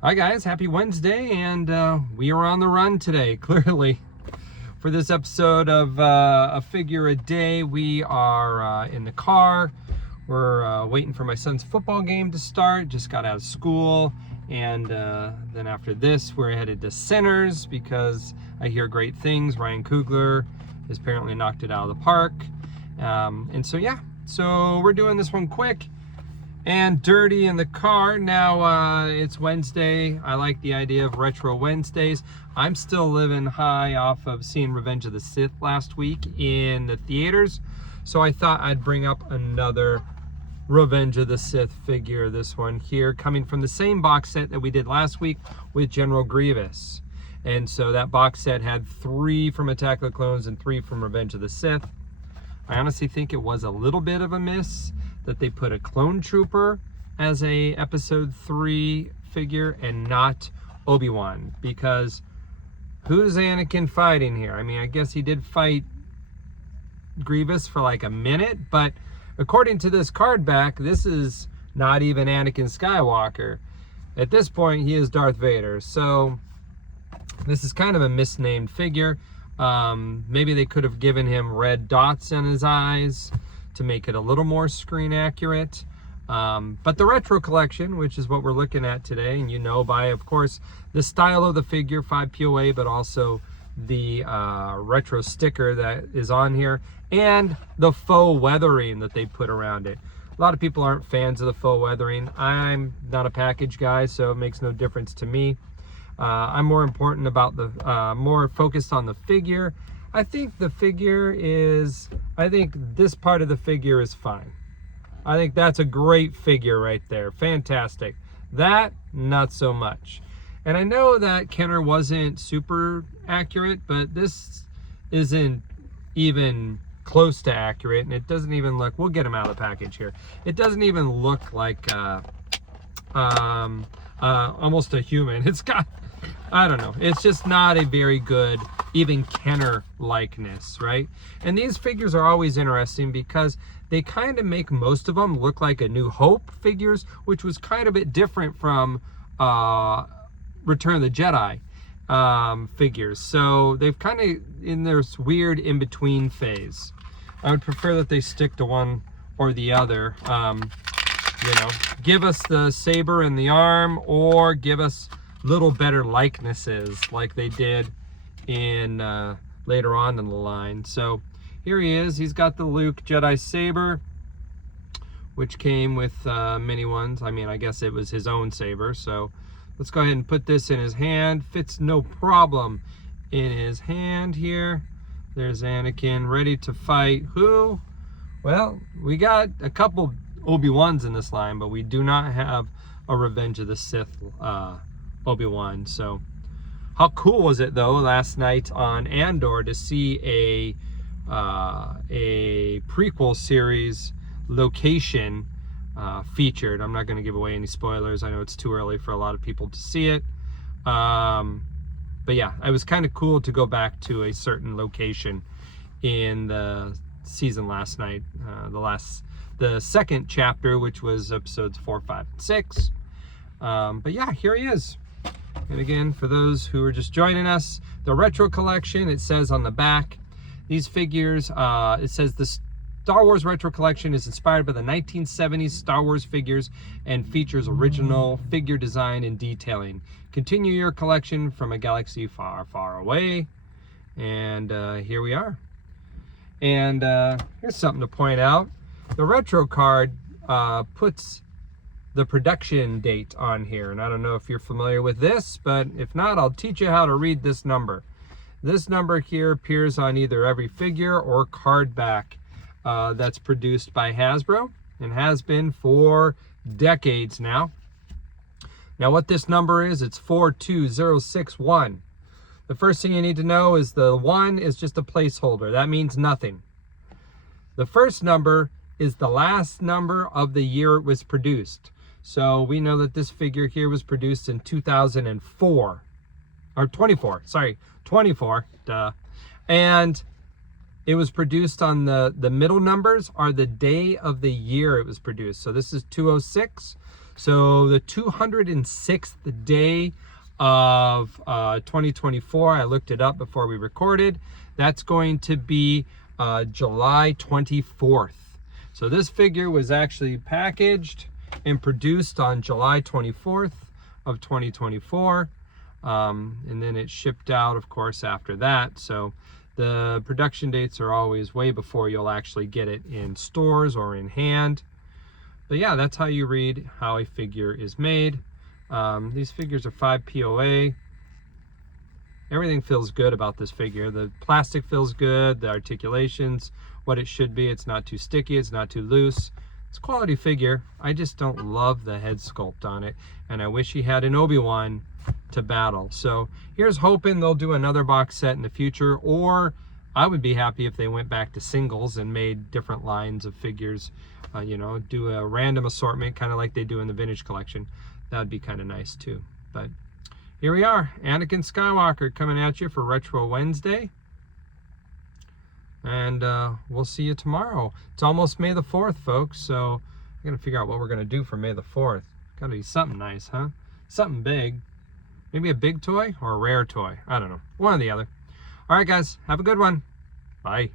Hi guys, happy Wednesday, and we are on the run today, clearly. For this episode of A Figure a Day, we are in the car. We're waiting for my son's football game to start, just got out of school, and then after this, we're headed to Sinners because I hear great things. Ryan Coogler has apparently knocked it out of the park. And so we're doing this one quick and dirty in the car. Now it's Wednesday. I like the idea of retro Wednesdays. I'm still living high off of seeing Revenge of the Sith last week in the theaters, so I thought I'd bring up another Revenge of the Sith figure. This one here coming from the same box set that we did last week with General Grievous. And so that box set had 3 from Attack of the Clones and 3 from Revenge of the Sith. I honestly think it was a little bit of a miss that they put a clone trooper as a episode 3 figure and not Obi-Wan, because who's Anakin fighting here? I mean, I guess he did fight Grievous for like a minute, but according to this card back, this is not even Anakin Skywalker. At this point, he is Darth Vader. So this is kind of a misnamed figure. Maybe they could have given him red dots in his eyes to make it a little more screen accurate. But the retro collection, which is what we're looking at today, and you know by, of course, the style of the figure, 5 POA, but also the retro sticker that is on here, and the faux weathering that they put around it. A lot of people aren't fans of the faux weathering. I'm not a package guy, so it makes no difference to me. I'm more important about the, more focused on the figure. I think the figure is, I think this part of the figure is fine. I think that's a great figure right there. Fantastic. That, not so much. And I know that Kenner wasn't super accurate, but this isn't even close to accurate, and it doesn't even look, we'll get him out of the package here. It doesn't even look like almost a human. It's got, I don't know, it's just not a very good, even Kenner likeness, right? And these figures are always interesting because they kind of make most of them look like A New Hope figures, which was kind of a bit different from Return of the Jedi figures. So they've kind of in this weird in-between phase. I would prefer that they stick to one or the other. You know, give us the saber and the arm, or give us little better likenesses like they did in later on in the line. So here he is. He's got the Luke Jedi saber, which came with many ones. I mean, I guess it was his own saber. So let's go ahead and put this in his hand. Fits no problem in his hand here. There's Anakin ready to fight who? Well, we got a couple Obi-Wans in this line, but we do not have a Revenge of the Sith Obi-Wan. So how cool was it though last night on Andor to see a prequel series location featured. I'm not going to give away any spoilers. I know it's too early for a lot of people to see it. But yeah, it was kind of cool to go back to a certain location in the season last night. The second chapter, which was episodes 4, 5, and 6. But yeah, here he is. And again, for those who are just joining us, the retro collection, it says on the back, these figures, it says the Star Wars retro collection is inspired by the 1970s Star Wars figures and features original figure design and detailing. Continue your collection from a galaxy far, far away. And here we are. And here's something to point out. The retro card puts the production date on here, and I don't know if you're familiar with this, but if not, I'll teach you how to read this number. This number here appears on either every figure or card back that's produced by Hasbro, and has been for decades now. Now what this number is, it's 42061. The first thing you need to know is the 1 is just a placeholder. That means nothing. The first number is the last number of the year it was produced. So we know that this figure here was produced in 2004, or 24, sorry, 24, duh. And it was produced on the middle numbers are the day of the year it was produced. So this is 206. So the 206th day of 2024, I looked it up before we recorded. That's going to be July 24th. So this figure was actually packaged and produced on July 24th of 2024. And then it shipped out, of course, after that. So the production dates are always way before you'll actually get it in stores or in hand. But yeah, that's how you read how a figure is made. These figures are 5 POA. Everything feels good about this figure. The plastic feels good, the articulation's what it should be. It's not too sticky, it's not too loose. It's a quality figure. I just don't love the head sculpt on it, and I wish he had an Obi-Wan to battle. So here's hoping they'll do another box set in the future, or I would be happy if they went back to singles and made different lines of figures, you know, do a random assortment, kind of like they do in the vintage collection. That'd be kind of nice too. But here we are, Anakin Skywalker coming at you for Retro Wednesday. And we'll see you tomorrow. It's almost May the 4th, folks, so I gotta figure out what we're gonna do for May the 4th. Gotta be something nice, huh? Something big. Maybe a big toy or a rare toy. I don't know. One or the other. All right, guys, have a good one. Bye.